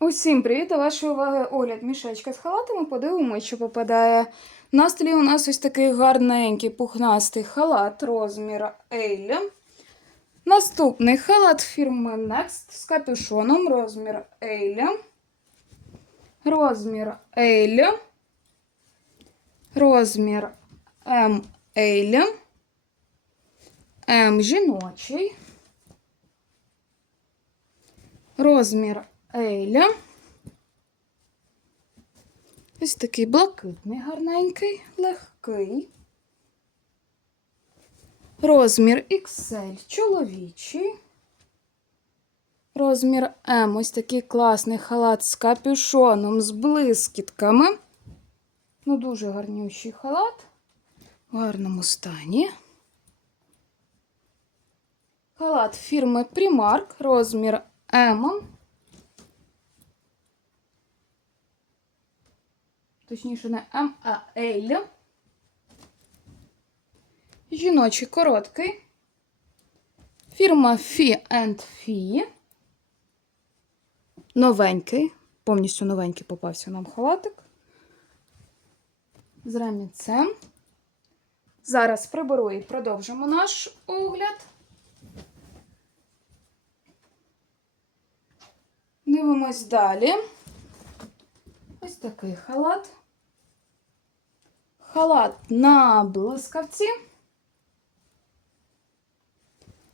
Усім привіт! До вашої уваги огляд мішечка з халатами. Подивимося, що попадає. На столі у нас ось такий гарненький пухнастий халат розмір L. Наступний халат фірми Next з капюшоном розмір L. Розмір L. Розмір ML. М жіночий. Розмір Ейля. Ось такий блакитний, гарненький, легкий. Розмір XL чоловічий. Розмір М. Ось такий класний халат з капюшоном, з блискітками. Ну, дуже гарнющий халат. В гарному стані. Халат фірми Primark, розмір М. Точніше, не М, а L. Жіночий короткий. Фірма Fee and Fee. Новенький. Повністю новенький попався нам халатик. З ремінцем. Зараз приберу і продовжимо наш огляд. Дивимось далі. Такий халат. Халат на блискавці.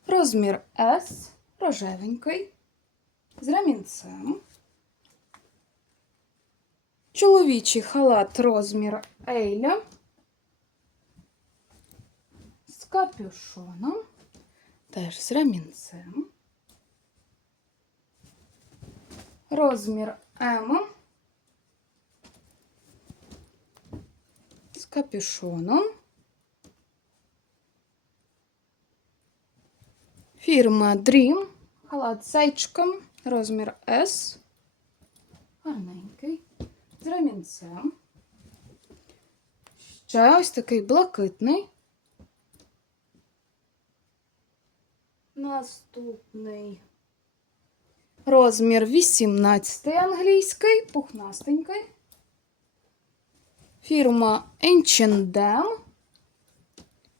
Розмір S, рожевенький, з ремінцем. Чоловічий халат розмір Ейля. З капюшоном. Теж з ремінцем. Розмір М. З капюшоном. Фірма Dream. Халат зайчиком. Розмір S. Гарненький. З ремінцем. Ще ось такий блакитний. Наступний. Розмір 18 англійський, пухнастенький. Фірма H&M.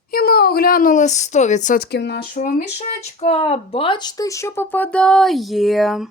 І ми оглянули 100% нашого мішечка. Бачите, що попадає.